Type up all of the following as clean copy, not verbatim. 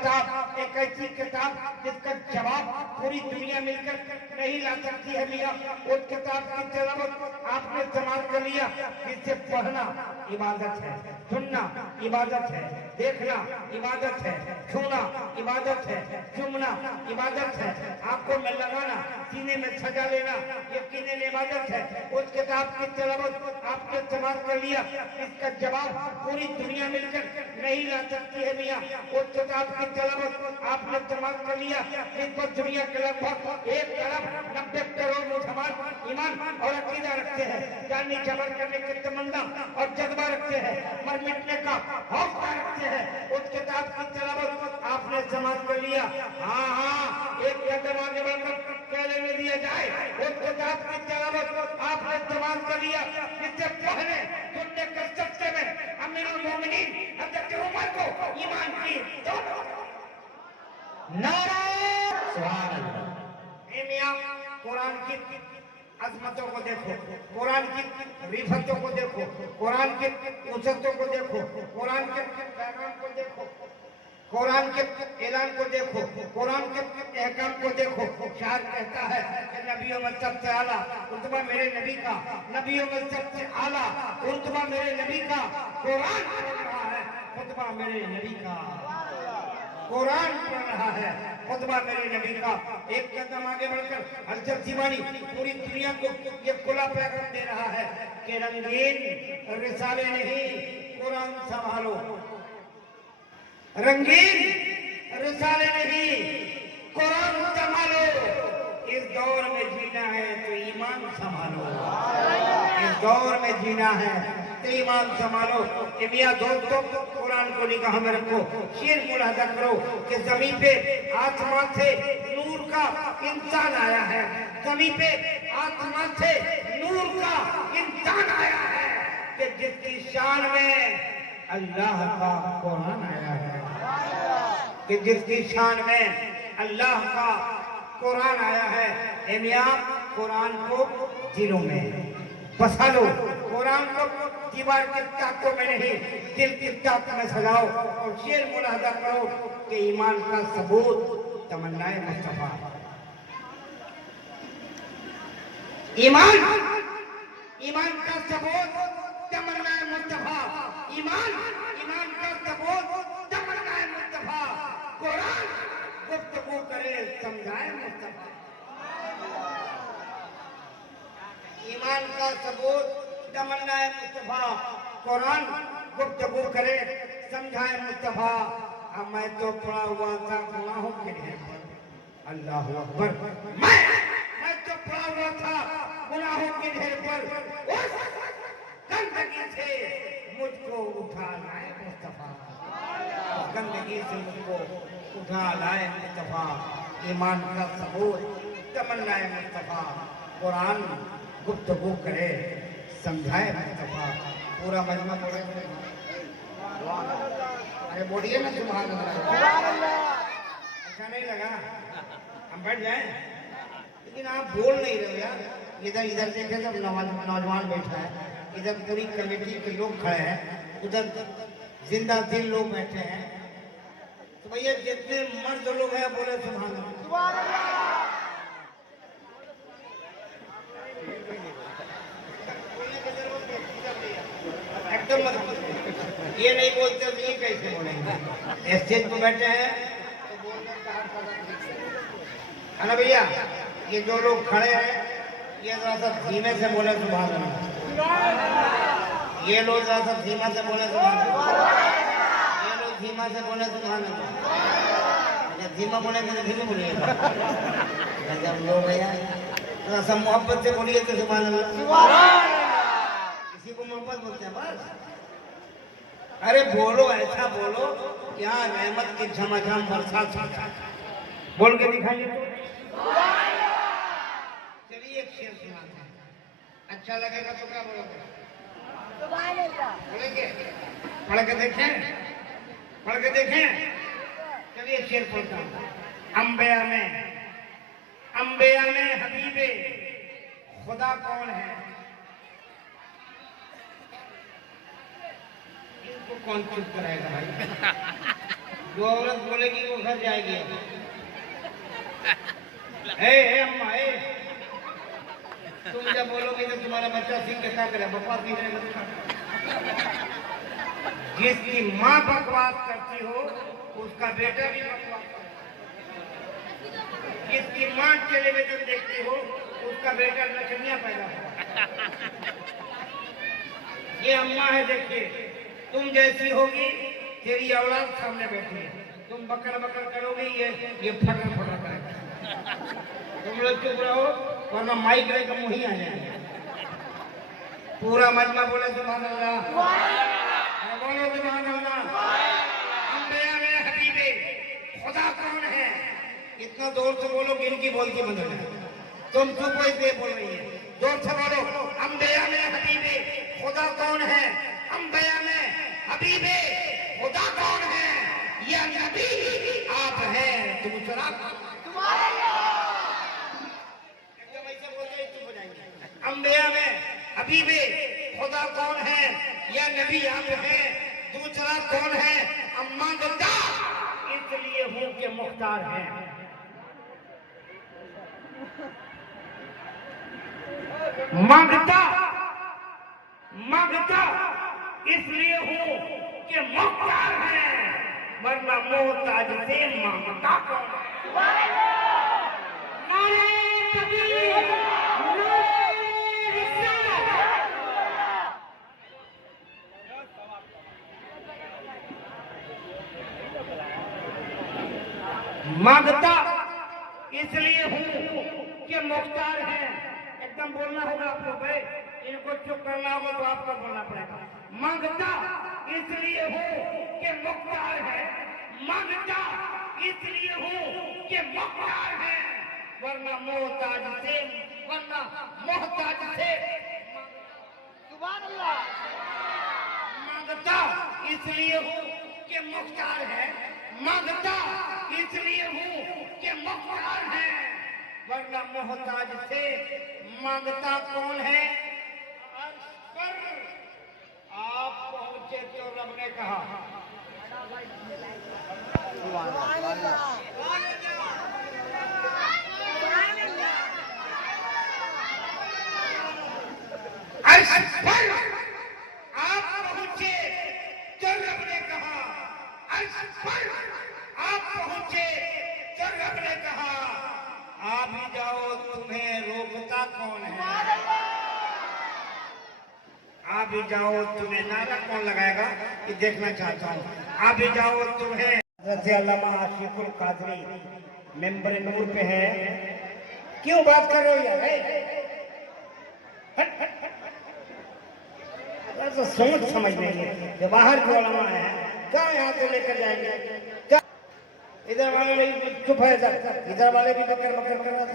किताब एक ऐसी किताब जिसका जवाब पूरी दुनिया मिलकर नहीं ला सकती है मियाँ। उस किताब की तिलावत आपने इस्तेमाल कर लिया, जिससे पढ़ना इबादत है, सुनना इबादत है, देखना इबादत है, छूना इबादत है, चूमना इबादत है, आंखों में लगाना, सीने में सजा लेना यकीनन इबादत है। उस किताब की तिलावत आपने इस्तेमाल कर लिया, इसका जवाब पूरी दुनिया मिलकर नहीं ला सकती है मियाँ। उस किताब की तिलावत आपने इस्तेमाल कर लिया, जिस पर दुनिया के लगभग 1,90 करोड़ मुसलमान ईमान और अकीदा रखते हैं, जानने जबर करने की तमन्ना और जज्बा रखते हैं, मर मिटने का हौसला रखते हैं। उस किताब की तिलावत आपने इस्तेमाल कर लिया। हाँ, एक कदम आगे बढ़कर कहने में दिया जाए, उस किताब की तिलावत आपने इस्तेमाल कर लिया, जिससे पहले सुनने के सत्य में अमीरुल मोमिनीन हज़रत उमर को ईमान की नारा सुभान अल्लाह। ए मियां, कुरान की अजमतों को देखो, कुरान की रिफतों को देखो, कुरान की उज्जतों को देखो, कुरान के पैगाम को देखो, कुरान के ऐलान को देखो, कुरान के अहकाम को देखो। शायर कहता है कि नबियों में सबसे आला रुतबा मेरे नबी का, नबियों में सबसे आला रुतबा मेरे नबी का, कुरान पढ़ रहा है खुतबा मेरे नबी का, कुरान पढ़ रहा है खुतबा मेरे नबी का। एक कदम आगे बढ़कर हजरत दीवानी पूरी दुनिया को ये खुला पैगाम दे रहा है कि रंगीन रिसाले नहीं, कुरान संभालो, रंगीन रिसाले नहीं, कुरान संभालो। इस दौर में जीना है तो ईमान संभालो, इस दौर में जीना है तो ईमान संभालो। मियां दोस्तों, कुरान को निगाह में रखो, शेर मुलाजा करो कि जमीन पे आसमान से नूर का इंसान आया है, जमीन पे आसमान से नूर का इंसान आया है कि जिसकी शान में अल्लाह का कुरान आया है, कि जिसकी शान में अल्लाह का कुरान आया है। ए मियां, कुरान को दिलों में बसा लो, कुरान को दीवार के ताकों में नहीं दिल की ताक में सजाओ और शेर मुलाजा करो कि ईमान का सबूत तमन्नाए मुस्तफा, ईमान का सबूत तमन्नाए मुस्तफा, ईमान का सबूत तमन्नाए मुस्तफा, कुरान गुफ्तगू करे समझाए मुस्तफा। ईमान का सबूत तमन्नाए मुस्तफा, कुरान गुफ्तगू करे समझाए मुस्तफा। अब मैं तो पड़ा हुआ था गुनाहों के ढेर पर, अल्लाह अकबर, मैं तो पड़ा हुआ था गुनाहों के ढेर पर, उस गंदगी से मुझको उठा लाए मुस्तफा, गंदगी से मुझको उठा लाए मुस्तफा। ईमान का सबूत तमन्नाए मुस्तफा, कुरान गुफ्तगू करे समझाए मुस्तफा। पूरा मजमा बोले, अरे बोलिए ना सुभान अल्लाह। अच्छा नहीं लगा? हम बैठ जाएं, लेकिन आप बोल नहीं रहे यार। इधर देखे सब नौजवान बैठा है, इधर पूरी कमेटी के लोग खड़े हैं, उधर जिंदा दिल लोग बैठे हैं। तो भैया जितने मर्द लोग हैं बोले सुभान अल्लाह। एकदम ये नहीं बोलते तो ये कैसे बोलेंगे? स्टेज पे बैठे हैं है ना भैया। ये जो लोग खड़े हैं ये जरा सा धीमे से बोले सुभान अल्लाह, ये लोग जरा सा धीमा से बोले सुभान अल्लाह, ये लोग धीमा से बोले सुभान अल्लाह। धीमा बोलेंगे तो धीमे बोलिएगा, जब लोग भैया थोड़ा सा मोहब्बत से बोलिए तो सुभान अल्लाह। किसी को मोहब्बत बोलते हैं बस। अरे बोलो, ऐसा बोलो यहाँ रहमत की झमाझम बरसात बोल के दिखाइए तो। चलिए एक शेर सुनाते हैं, अच्छा लगेगा तो क्या बोलोगे? बोलेंगे? पढ़ के देखें, पढ़ के देखें। चलिए शेर पढ़ता हूँ। अंबिया में हबीबे खुदा कौन है? इनको कौन चुप कराएगा भाई? जो औरत बोलेगी वो घर जाएगी। अम्मा तुम जब बोलोगे तो तुम्हारा बच्चा सीख के क्या करे, बकवास नहीं करेगा। जिसकी माँ बकवास करती हो उसका बेटा भी बकवास करता है। जिसकी माँ टेलीविजन देखती हो उसका बेटा नचनिया पैदा हो। ये अम्मा है, देखिए तुम जैसी होगी तेरी औलाद सामने बैठी है, तुम बकर बकर करोगे ये फटर फटर करेगा। तुम लोग चुप रहो वरना माइक लेकर मुँह ही आ जाएगा। पूरा मजमा बोले सुभान अल्लाह, बोलो सुभान अल्लाह। अंबिया में हबीबे खुदा कौन है? इतना जोर से बोलो कि इनकी बोलती बंद हो जाए। तुम चुप हो इसलिए बोल रही है, जोर से बोलो। अंबिया में हबीबे खुदा कौन है? अंबिया में हबीबे खुदा कौन है? या नबी आप हैं, दूसरा एकदम ऐसे बोलते ही चुप हो जाएंगे। अंबिया में हबीबे खुदा कौन है? या नबी आप हैं, दूसरा कौन है? अम्मा गद्दा इसलिए हूं के मुख्तार हैं। मांगता मांगता इसलिए हूं कि मुख्तार है, वरना मोहताज से मांगता कौन है? नारे तकबीर, नारे रिसालत। मांगता इसलिए हूं कि मुख्तार है। एकदम बोलना होगा आप लोग, इनको चुप करना होगा तो आपको बोलना पड़ेगा। मांगता इसलिए हूं कि मुख्तार है, मांगता इसलिए हूं कि मुख्तार है, वरना मोहताज से सुभान अल्लाह। मांगता इसलिए हूं कि मुख्तार है, मांगता इसलिए हूं कि मुख्तार है, वरना मोहताज से मांगता कौन है? पर आप पहुंचे तो रब ने कहा अर्श पर आप पहुंचे तो रब ने कहा, अर्श पर आप पहुंचे तो रब ने कहा आ भी जाओ, तुम्हें रोकता कौन है? आ भी जाओ, तुम्हें नारा कौन लगाएगा ये देखना चाहता हूँ। आ भी जाओ तुम्हें। अल्लामा आशिकुल कादरी मेंबर नूर पे है। क्यों बात कर रहे हो यार? तो सोच समझ नहीं है। जो बाहर के उलमा है कहाँ यहाँ से लेकर जाएंगे? इधर वाले नहीं चुप है, इधर वाले भी बकर बकर कर रहा था।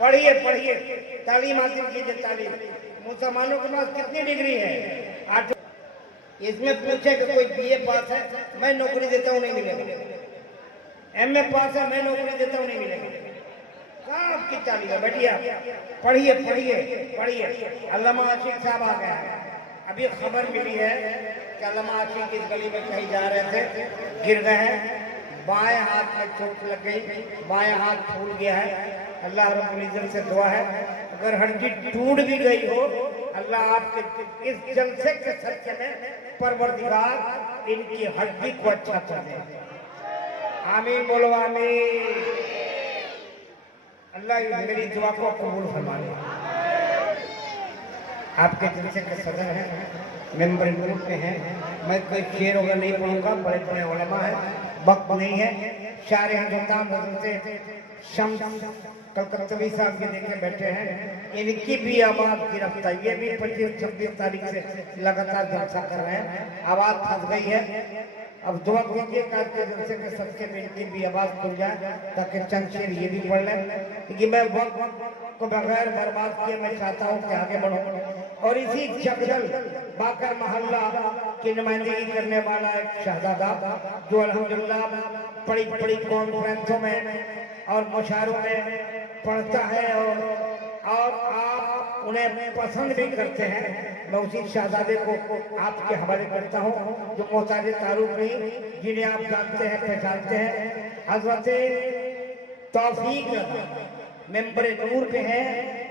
पढ़िए पढ़िए, तालीम हासिल कीजिए। तालीम मुसलमानों के पास कितनी डिग्री है? 8। इसमें पूछे कि कोई बीए पास है, मैं नौकरी देता हूँ, नहीं मिलेगा। एमए पास है, मैं नौकरी देता हूँ, नहीं मिलेगा। कहाँ आपकी तालीम है? बैठिए, पढ़िए पढ़िए पढ़िए। अल्लामा आशिक साहब आ गए हैं। अभी खबर मिली है कि अल्लामा आशिक इस गली में कहीं जा रहे थे, गिर गए हैं, बाएं हाथ में चोट लग गई, बाएं हाथ फूल गया है। अल्लाह रब्बुल इज्जत से दुआ है अगर हड्डी टूट भी गई हो, अल्लाह आपके इस जलसे के सदके में परवरदिगार इनकी हड्डी को अच्छा कर दे। आमीन बोलो आमीन। अल्लाह मेरी दुआ को कबूल फरमा ले। आपके जलसे के सदर हैं, मेंबर नूर पे हैं। मैं कोई शेर वगैरह नहीं पढ़ूंगा, बड़े बड़े उलमा है, वक्त नहीं है। शारे हजरताम हजरत शम्स कलकत्तवी साहब के देखे बैठे हैं, इनकी भी आवाज गिरफ्तार, ये भी 25-26 तारीख से लगातार जलसा कर रहे हैं। आवाज फंस गई है। अब दुआ कीजिए कि आपके जलसे के सबके में इनकी भी आवाज खुल जाए ताकि चंद शेर ये भी पढ़ लें। क्योंकि मैं वक्त को बगैर बर्बाद किए मैं चाहता हूँ कि आगे बढ़ो। और इसी जगजल बाकर मोहल्ला की नुमाइंदगी करने वाला एक शहजादा जो अल्हम्दुलिल्लाह बड़ी बड़ी कॉन्फ्रेंसों में और मुशायरों में पढ़ता है और आप उन्हें पसंद भी करते हैं। मैं उसी शहजादे को आपके हवाले करता हूँ जो मोहताज तारुफ नहीं, जिन्हें आप जानते हैं पहचानते हैं। हजरत तौफीक मेंबर नूर के हैं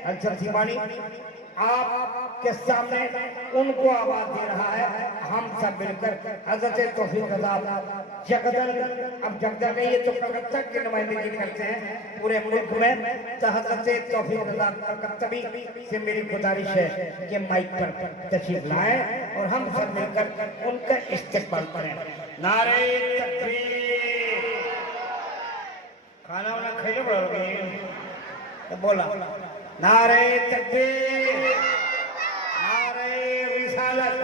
हजरत हिमानी, आपके सामने उनको आवाज दे रहा है। हम सब मिलकर हजरत तौफीक रज़ा जगदल, अब जगदल नहीं है तो कलकत्ता की नुमाइंदगी करते हैं पूरे मुल्क में, तो हजरत तौफीक रज़ा कलकत्तावी से मेरी गुजारिश है कि माइक पर तशरीफ लाएं और हम सब मिलकर उनका इस्तेमाल करें। नारे तकबीर। खाना वाना खाइए बोलोगे तो बोला नारे तकबीर, नारे रिसालत,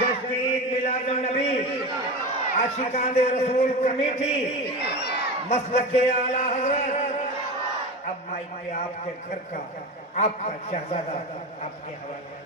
जश्न मिलादुन नबी, आशिकान रसूल कमेटी, मसलके आला हजरत। अब माइक पे आपके घर का, आपका शहजादा आपके हवाले।